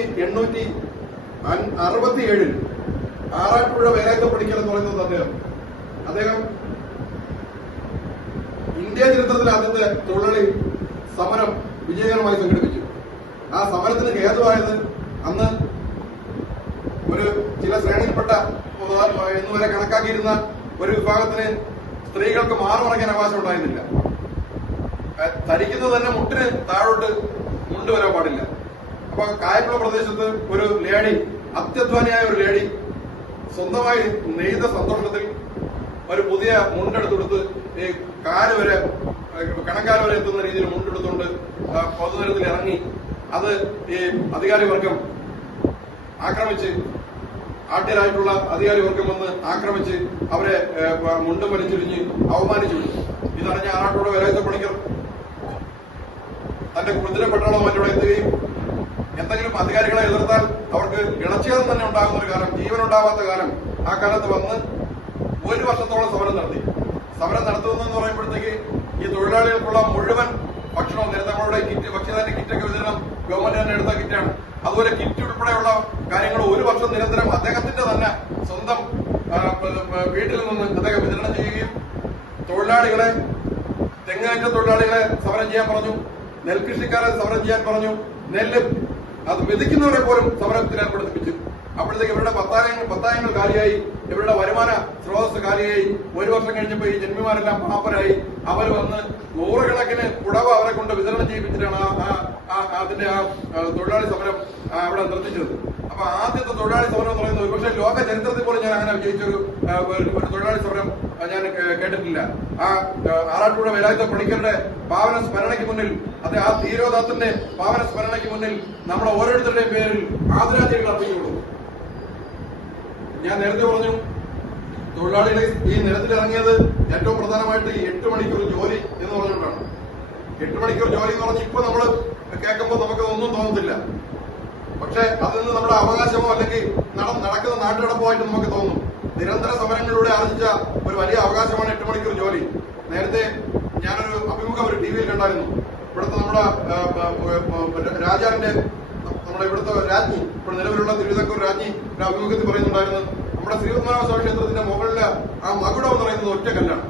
1867 ആറാട്ടുപുഴ വേലായുധ പണിക്കർ എന്ന് പറയുന്നത് അദ്ദേഹം ഇന്ത്യ ചരിത്രത്തിൽ ആദ്യത്തെ തൊഴിലാളി സമരം വിജയകരമായി സംഘടിപ്പിച്ചു. ആ സമരത്തിന് ഹേതുവായത് അന്ന് ഒരു ചില ശ്രേണിയിൽപ്പെട്ട എന്നുവരെ കണക്കാക്കിയിരുന്ന ഒരു വിഭാഗത്തിന് സ്ത്രീകൾക്ക് മാറുമറയ്ക്കാൻ അവകാശം ഉണ്ടായിരുന്നില്ല. ധരിക്കുന്നത് തന്നെ മുട്ടിന് താഴോട്ട് മുണ്ട് വരാൻ പാടില്ല. അപ്പൊ കായംകുളം പ്രദേശത്ത് ഒരു ലേഡി, അത്യധ്വാനിയായ ഒരു ലേഡി, സ്വന്തമായി നെയ്ത സന്തോഷത്തിൽ ഒരു പുതിയ മുണ്ടെടുത്തെടുത്ത് ഈ കാല് വരെ കണക്കാല് വരെ എത്തുന്ന രീതിയിൽ മുണ്ടെടുത്തുകൊണ്ട് പൊതുനിരത്തിൽ ഇറങ്ങി അത് ഈ അധികാരി വർഗം ആക്രമിച്ച്, ആട്ടിയരായിട്ടുള്ള അധികാരി വർഗം വന്ന് ആക്രമിച്ച് അവരെ മുണ്ടും വലിച്ചൊരിഞ്ഞ് അവമാനിച്ചു വിട്ടു. ഇതറിഞ്ഞ ആറാട്ടുപുഴ വേലായുധ പണിക്കർ തന്റെ കുതിരപ്പെട്ടാളോ മറ്റോ എത്തുകയും എന്തെങ്കിലും അധികാരികളെ എതിർത്താൽ അവർക്ക് ഇളച്ചേതം തന്നെ ഉണ്ടാകുന്ന ഒരു കാലം, ജീവനുണ്ടാവാത്ത കാലം ആ കാലത്ത് വന്ന് 1 വർഷത്തോളം സമരം നടത്തി. സമരം നടത്തുന്നതെന്ന് പറയുമ്പോഴത്തേക്ക് ഈ തൊഴിലാളികൾക്കുള്ള മുഴുവൻ ഭക്ഷണവും നേരത്തെ നമ്മളുടെ കിറ്റ്, ഭക്ഷ്യധാന്യ കിറ്റൊക്കെ വിതരണം ഗവൺമെന്റ് തന്നെ എടുത്ത കിറ്റാണ്. അതുപോലെ കിറ്റ് ഉൾപ്പെടെയുള്ള കാര്യങ്ങൾ 1 വർഷം നിരന്തരം അദ്ദേഹത്തിന്റെ തന്നെ സ്വന്തം വീട്ടിൽ നിന്ന് അദ്ദേഹം വിതരണം ചെയ്യുകയും തൊഴിലാളികളെ, തെങ്ങേറ്റ തൊഴിലാളികളെ സമരം ചെയ്യാൻ പറഞ്ഞു, നെൽകൃഷിക്കാരെ സമരം ചെയ്യാൻ പറഞ്ഞു, നെല്ല് അത് വിധിക്കുന്നവരെ പോലും സമരത്തിൽ ഏർപ്പെടുത്തിപ്പിച്ചു. അപ്പോഴത്തേക്ക് ഇവരുടെ പത്തായങ്ങൾ കാലിയായി, ഇവരുടെ വരുമാന സ്രോതസ് കാലിയായി. 1 വർഷം കഴിഞ്ഞപ്പോൾ ഈ ജന്മിമാരെല്ലാം പാപ്പരായി. അവർ വന്ന് 100 കണക്കിന് പുടവ അവരെ കൊണ്ട് വിതരണം ചെയ്യിപ്പിച്ചിട്ടാണ് അതിന്റെ തൊഴിലാളി സമരം അവിടെ നിർത്തിച്ചത്. അപ്പൊ ആദ്യത്തെ തൊഴിലാളി സമരം എന്ന് പറയുന്നത് ഒരുപക്ഷെ ലോക ചരിത്രത്തിൽ പോലും ഞാൻ അങ്ങനെ വിജയിച്ചൊരു തൊഴിലാളി സമരം ഞാൻ കേട്ടിട്ടില്ല. ആറാട്ടുപുഴ വേലായുധ പണിക്കരുടെ പാവന സ്മരണയ്ക്ക് മുന്നിൽ, അത് ആ ധീരോദാത്തന്റെ പാവന സ്മരണയ്ക്ക് മുന്നിൽ നമ്മുടെ ഓരോരുത്തരുടെയും പേരിൽ ആദരാഞ്ജലികൾ അർപ്പിച്ചുകൊള്ളു. ഞാൻ നേരത്തെ പറഞ്ഞു, തൊഴിലാളികളെ ഈ നിരത്തിലിറങ്ങിയത് ഏറ്റവും പ്രധാനമായിട്ട് ഈ 8 മണിക്കൂർ ജോലി എന്ന് പറഞ്ഞുകൊണ്ടാണ്. 8 മണിക്കൂർ ജോലി എന്ന് പറഞ്ഞ് ഇപ്പൊ നമ്മൾ കേൾക്കുമ്പോൾ നമുക്ക് ഒന്നും തോന്നത്തില്ല. പക്ഷെ അതിൽ നിന്ന് നമ്മുടെ അവകാശമോ അല്ലെങ്കിൽ നടക്കുന്ന നാട്ടുനടപ്പുമായിട്ട് നമുക്ക് തോന്നും. നിരന്തര സമരങ്ങളിലൂടെ ആർജിച്ച ഒരു വലിയ അവകാശമാണ് 8 മണിക്കൂർ ജോലി. നേരത്തെ ഞാനൊരു അഭിമുഖം ഒരു ടിവിയിൽ കണ്ടായിരുന്നു. ഇവിടുത്തെ നമ്മുടെ രാജാവിന്റെ, നമ്മുടെ ഇവിടുത്തെ രാജ്ഞി, ഇപ്പോൾ നിലവിലുള്ള തിരുവിതാംകൂർ രാജ്ഞി ഒരു അഭിമുഖത്തിൽ പറയുന്നുണ്ടായിരുന്നു, നമ്മുടെ ശ്രീപത്മനാഭ സ്വാമി ക്ഷേത്രത്തിന്റെ മുകളിലെ ആ മകുടം എന്ന് പറയുന്നത് ഒറ്റ കല്ലാണ്.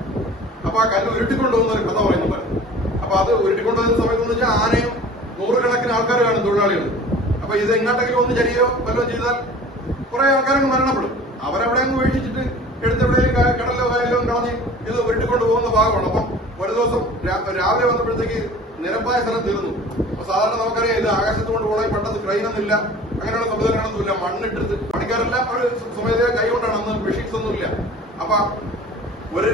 അപ്പൊ ആ കല്ല് ഉരുട്ടിക്കൊണ്ടുപോകുന്ന ഒരു കഥ പറയുന്നുണ്ടായിരുന്നു. അപ്പൊ അത് ഉരുട്ടിക്കൊണ്ടുവന്ന സമയത്ത് എന്ന് വെച്ചാൽ ആനയും 100 കണക്കിന് ആൾക്കാർ കാണും, തൊഴിലാളികൾ. അപ്പൊ ഇത് എങ്ങോട്ടെങ്കിലും ഒന്ന് ചരിയോ വല്ലതും ചെയ്താൽ കുറെ ആൾക്കാരങ്ങ് മരണപ്പെടും. അവരവിടെ അങ്ങ് വീഴ്ചിച്ചിട്ട് എടുത്തെവിടെയും കടലിലോ വയലിലോ കളഞ്ഞ് ഇത് ഉരുട്ടിക്കൊണ്ട് പോകുന്ന ഭാഗമാണ്. അപ്പം ഒരു ദിവസം രാവിലെ വന്നപ്പോഴത്തേക്ക് നിരപ്പായ സ്ഥലം തീർന്നു. അപ്പൊ സാധാരണ നമുക്കറിയാം, ഇത് ആകാശത്ത് കൊണ്ട് പോകണേ പെട്ടെന്ന് ക്രെയിനൊന്നുമില്ല, അങ്ങനെയുള്ള സംവിധാനങ്ങളൊന്നുമില്ല. മണ്ണിട്ടിട്ട് പണിക്കാരെല്ലാം ഒരു സ്വമേധയാ കൈകൊണ്ടാണ്, അന്ന് മെഷീൻസ് ഒന്നുമില്ല. അപ്പൊ ഒരു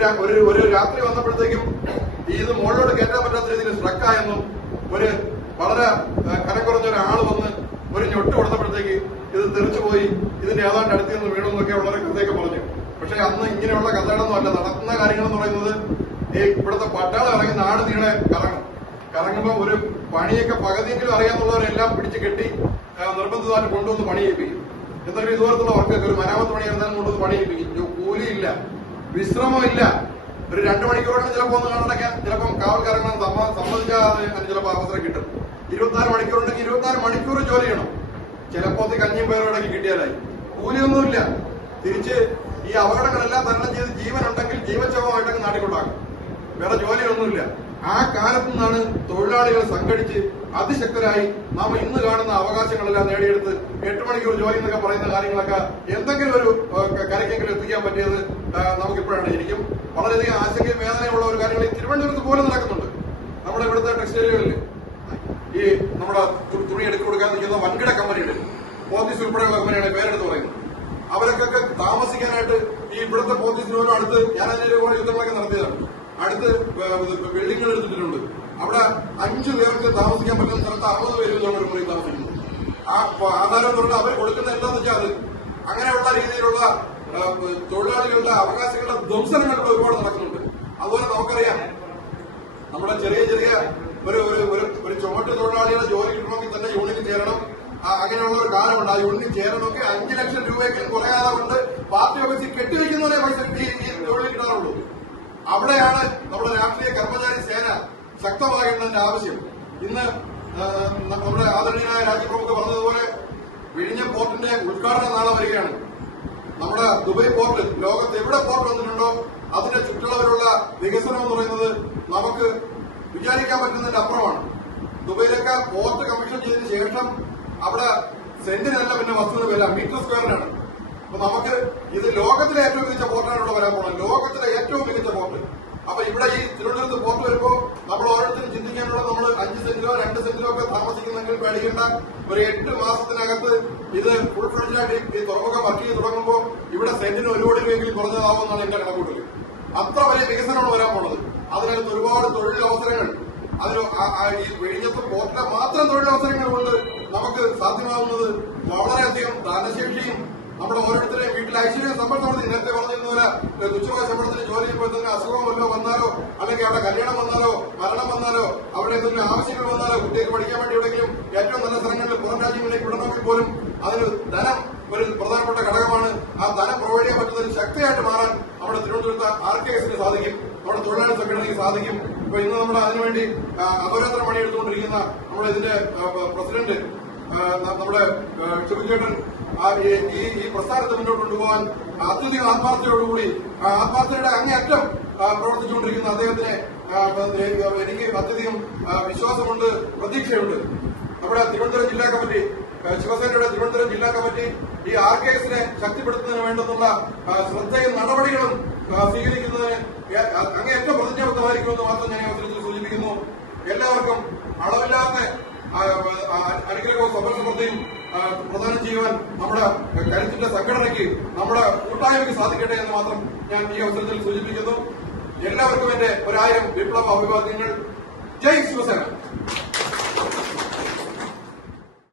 രാത്രി വന്നപ്പോഴത്തേക്കും ഇത് മുകളിലോട്ട് കയറ്റാൻ പറ്റാത്ത രീതിയിൽ സ്ട്രക്കായെന്നും ഒരു വളരെ കനം കുറഞ്ഞ ഒരാൾ വന്ന് ഒരു ഞൊട്ട് കൊടുത്തപ്പോഴത്തേക്ക് ഇത് തെറിച്ചുപോയി, ഇതിന്റെ ഏതാണ്ട് അടുത്ത് നിന്ന് വീണു എന്നൊക്കെ വളരെ കഥയൊക്കെ പറഞ്ഞു. പക്ഷെ അന്ന് ഇങ്ങനെയുള്ള കഥകളൊന്നും അല്ല. നടക്കുന്ന കാര്യങ്ങൾ എന്ന് പറയുന്നത് ഈ ഇവിടുത്തെ പട്ടാളം ഇറങ്ങി നാട് നീളെ കറങ്ങുമ്പോൾ ഒരു പണിയൊക്കെ പകുതിയെങ്കിലും അറിയാന്നുള്ളവരെല്ലാം പിടിച്ച് കെട്ടി നിർബന്ധിതമായിട്ട് കൊണ്ടുവന്ന് പണി ചെയ്യിപ്പിക്കും. എന്തെങ്കിലും ഇതുപോലത്തുള്ള വർക്കൊക്കെ ഒരു മരാമത്ത് പണി എന്തായാലും കൊണ്ടുവന്ന് പണി ചെയ്യിപ്പിക്കും. കൂലിയില്ല, വിശ്രമമില്ല. ഒരു 2 മണിക്കൂറൊക്കെ ചിലപ്പോൾ ഒന്ന് കണ്ടടയ്ക്കാൻ ചിലപ്പോൾ കാവൽക്ക് ഇറങ്ങാൻ സമ്മതിക്കാതെ ചിലപ്പോൾ അവസരം കിട്ടും. 24 മണിക്കൂറുണ്ടെങ്കിൽ 24 മണിക്കൂർ ജോലി ചെയ്യണം. ചിലപ്പോൾ കഞ്ഞിയും പേരോടൊക്കെ കിട്ടിയാലായി. കൂലിയൊന്നുമില്ല. തിരിച്ച് ഈ അപകടങ്ങളെല്ലാം തരണം ചെയ്ത് ജീവനുണ്ടെങ്കിൽ ജീവച്ഛവമായിട്ടൊക്കെ നാട്ടിക്കൊണ്ടാക്കും. വേറെ ജോലിയൊന്നുമില്ല. ആ കാലത്തു നിന്നാണ് തൊഴിലാളികൾ സംഘടിച്ച് അതിശക്തരായി നാം ഇന്ന് കാണുന്ന അവകാശങ്ങളെല്ലാം നേടിയെടുത്ത് 8 മണിക്കൂർ ജോലി എന്നൊക്കെ പറയുന്ന കാര്യങ്ങളൊക്കെ എന്തെങ്കിലും ഒരു കരയ്ക്കെങ്കിലും എത്തിക്കാൻ പറ്റിയത് നമുക്കിപ്പോഴാണ്. ശരിക്കും വളരെയധികം ആശങ്കയും വേദനയുള്ള ഒരു കാര്യങ്ങൾ ഈ തിരുവനന്തപുരത്ത് പോലും നടക്കുന്നുണ്ട്. നമ്മുടെ ഇവിടുത്തെ ടെക്സ്റ്റൈലുകളിൽ ഈ നമ്മുടെ തുണി എടുത്തു കൊടുക്കാൻ നിൽക്കുന്ന വൻകിട കമ്പനികൾ, പോത്തീസ് ഉൾപ്പെടെയുള്ള കമ്പനിയാണ് പേരെടുത്ത് പറയുന്നത്. അവരൊക്കെ താമസിക്കാനായിട്ട് ഈ ഇവിടുത്തെ പോത്തീസിനോട് അടുത്ത് ഞാൻ അതിന്റെ കുറെ യുദ്ധങ്ങളൊക്കെ നടത്തിയതാണ്. അടുത്ത് ബിൽഡിങ്ങുകൾ എടുത്തിട്ടുണ്ട്. അവിടെ 5 പേർക്ക് താമസിക്കാൻ പറ്റുന്ന സ്ഥലത്ത് 60 പേര് ഒരു മുറി താമസിക്കുന്നു. ആ ആധാരം തൊട്ട് അവർ കൊടുക്കുന്ന എന്താണെന്ന് വെച്ചാൽ അത് അങ്ങനെയുള്ള രീതിയിലുള്ള തൊഴിലാളികളുടെ അവകാശങ്ങളുടെ ധ്വംസനങ്ങൾ ഒരുപാട് നടക്കുന്നുണ്ട്. അതുപോലെ നമുക്കറിയാം, നമ്മുടെ ചെറിയ ഒരു ചുമട്ട് തൊഴിലാളികളെ ജോലി കിട്ടണമെങ്കിൽ തന്നെ യൂണിയനിൽ ചേരണം. അങ്ങനെയുള്ള ഒരു കാലമുണ്ട്. ആ യൂണിയനിൽ ചേരണമെങ്കിൽ 5 ലക്ഷം രൂപയെങ്കിലും കുറയാതെ കൊണ്ട് പാർട്ടി ഓഫീസിൽ കെട്ടിവെക്കുന്നവരെ പൈസ ഈ തൊഴിൽ കിട്ടാറുള്ളൂ. അവിടെയാണ് നമ്മുടെ രാഷ്ട്രീയ കർമ്മചാരി സേന ശക്തമാകേണ്ടതിന്റെ ആവശ്യം. ഇന്ന് നമ്മുടെ ആദരണീയനായ രാജ്യപ്രമുഖ പറഞ്ഞതുപോലെ പോർട്ടിന്റെ ഉദ്ഘാടനം നാളെ വരികയാണ്. നമ്മുടെ ദുബായ് പോർട്ട് ലോകത്ത് എവിടെ പോർട്ട് വന്നിട്ടുണ്ടോ അതിന്റെ ചുറ്റളവിലുള്ള വികസനം എന്ന് പറയുന്നത് നമുക്ക് വിചാരിക്കാൻ പറ്റുന്നതിന്റെ അപ്പുറമാണ്. ദുബൈയിലൊക്കെ പോർട്ട് കമ്മീഷൻ ചെയ്തതിനു ശേഷം അവിടെ സെന്റിനല്ല പിന്നെ വസ്തുവിന് വില മീറ്റർ സ്ക്വയറിനാണ്. അപ്പൊ നമുക്ക് ഇത് ലോകത്തിലെ ഏറ്റവും മികച്ച പോർട്ടാണ് ഇവിടെ വരാൻ പോകുന്നത്, ലോകത്തിലെ ഏറ്റവും മികച്ച പോർട്ട്. അപ്പൊ ഇവിടെ ഈ തിരുവനന്തപുരത്ത് പോർട്ട് വരുമ്പോൾ നമ്മൾ ഓരോരുത്തരും ചിന്തിക്കാനുള്ള നമ്മൾ 5 സെന്റിലോ 2 സെന്റിലോ ഒക്കെ താമസിക്കുന്നെങ്കിൽ പേടിക്കേണ്ട. ഒരു 8 മാസത്തിനകത്ത് ഇത് ഫുൾ ഫ്ലഡ്ജായിട്ട് ഈ തുറമുഖം വർക്ക് ചെയ്ത് തുടങ്ങുമ്പോൾ ഇവിടെ സെന്റിന് 1 കോടി രൂപയെങ്കിലും കുറഞ്ഞതാവുമെന്നാണ് എന്റെ കണക്കൂട്ടൽ. അത്ര വലിയ വികസനമാണ് വരാൻ പോണത്. അതിനകത്ത് ഒരുപാട് തൊഴിലവസരങ്ങൾ, അതിന് ഈ വിഴിഞ്ഞത്ത് പോർട്ടിലെ മാത്രം തൊഴിലവസരങ്ങൾ കൊണ്ട് നമുക്ക് സാധ്യമാവുന്നത് വളരെയധികം ധനശേഷിയും നമ്മുടെ ഓരോരുത്തരെയും വീട്ടിൽ ഐശ്വര്യ സമ്പൽ സമൃദ്ധി. നേരത്തെ പറഞ്ഞിരുന്നവരെ തുച്ഛമായ ശമ്പളത്തിന് ജോലി ചെയ്യുമ്പോൾ തന്നെ അസുഖം വല്ലോ വന്നാലോ അല്ലെങ്കിൽ അവിടെ കല്യാണം വന്നാലോ മരണം വന്നാലോ അവിടെ എന്തെങ്കിലും ആവശ്യങ്ങൾ വന്നാലോ കുട്ടികൾക്ക് പഠിക്കാൻ വേണ്ടി എവിടെയെങ്കിലും ഏറ്റവും നല്ല സ്ഥലങ്ങളിൽ പുറം രാജ്യങ്ങളിലേക്ക് വിടണമെങ്കിൽ പോലും അതിന് ധനം ഒരു പ്രധാനപ്പെട്ട ഘടകമാണ്. ആ ധനം പ്രൊവൈഡ് ചെയ്യാൻ പറ്റുന്ന ഒരു ശക്തിയായിട്ട് മാറാൻ നമ്മുടെ തിരുവനന്തപുരത്ത് RKSന് സാധിക്കും, നമ്മുടെ തൊഴിലാളി സംഘടനയ്ക്ക് സാധിക്കും. ഇപ്പൊ ഇന്ന് നമ്മൾ അതിനുവേണ്ടി അഹോരാത്രം പണിയെടുത്തുകൊണ്ടിരിക്കുന്ന നമ്മുടെ ഇതിന്റെ പ്രസിഡന്റ് നമ്മുടെ ചെറുചേട്ടൻ ഈ പ്രസ്ഥാനത്തെ മുന്നോട്ട് കൊണ്ടുപോകാൻ അത്യധികം ആത്മാർത്ഥതയോടുകൂടി ആത്മാർത്ഥതയുടെ അങ്ങേയറ്റം പ്രവർത്തിച്ചുകൊണ്ടിരിക്കുന്ന അദ്ദേഹത്തിനെ എനിക്ക് അത്യധികം വിശ്വാസമുണ്ട്, പ്രതീക്ഷയുണ്ട്. നമ്മുടെ തിരുവനന്തപുരം ജില്ലാ കമ്മിറ്റി, ശിവസേനയുടെ തിരുവനന്തപുരം ജില്ലാ കമ്മിറ്റി ഈ RKSനെ ശക്തിപ്പെടുത്തുന്നതിന് വേണ്ടുന്നുള്ള ശ്രദ്ധയും നടപടികളും സ്വീകരിക്കുന്നതിന് അങ്ങേയറ്റം പ്രതിജ്ഞാബദ്ധമായിരിക്കുമെന്ന് മാത്രം ഞാൻ അവസരത്തിൽ സൂചിപ്പിക്കുന്നു. എല്ലാവർക്കും അളവില്ലാത്ത അനുഗ്രഹവും സമ്പൽ സമൃദ്ധിയും പ്രദാനം ചെയ്യുവാൻ നമ്മുടെ കരുത്തിന്റെ സംഘടനയ്ക്ക് നമ്മുടെ കൂട്ടായ്മയ്ക്ക് സാധിക്കട്ടെ എന്ന് മാത്രം ഞാൻ ഈ അവസരത്തിൽ സൂചിപ്പിക്കുന്നു. എല്ലാവർക്കും എന്റെ 1000 വിപ്ലവ അഭിവാദ്യങ്ങൾ. ജയ് ശിവസേന.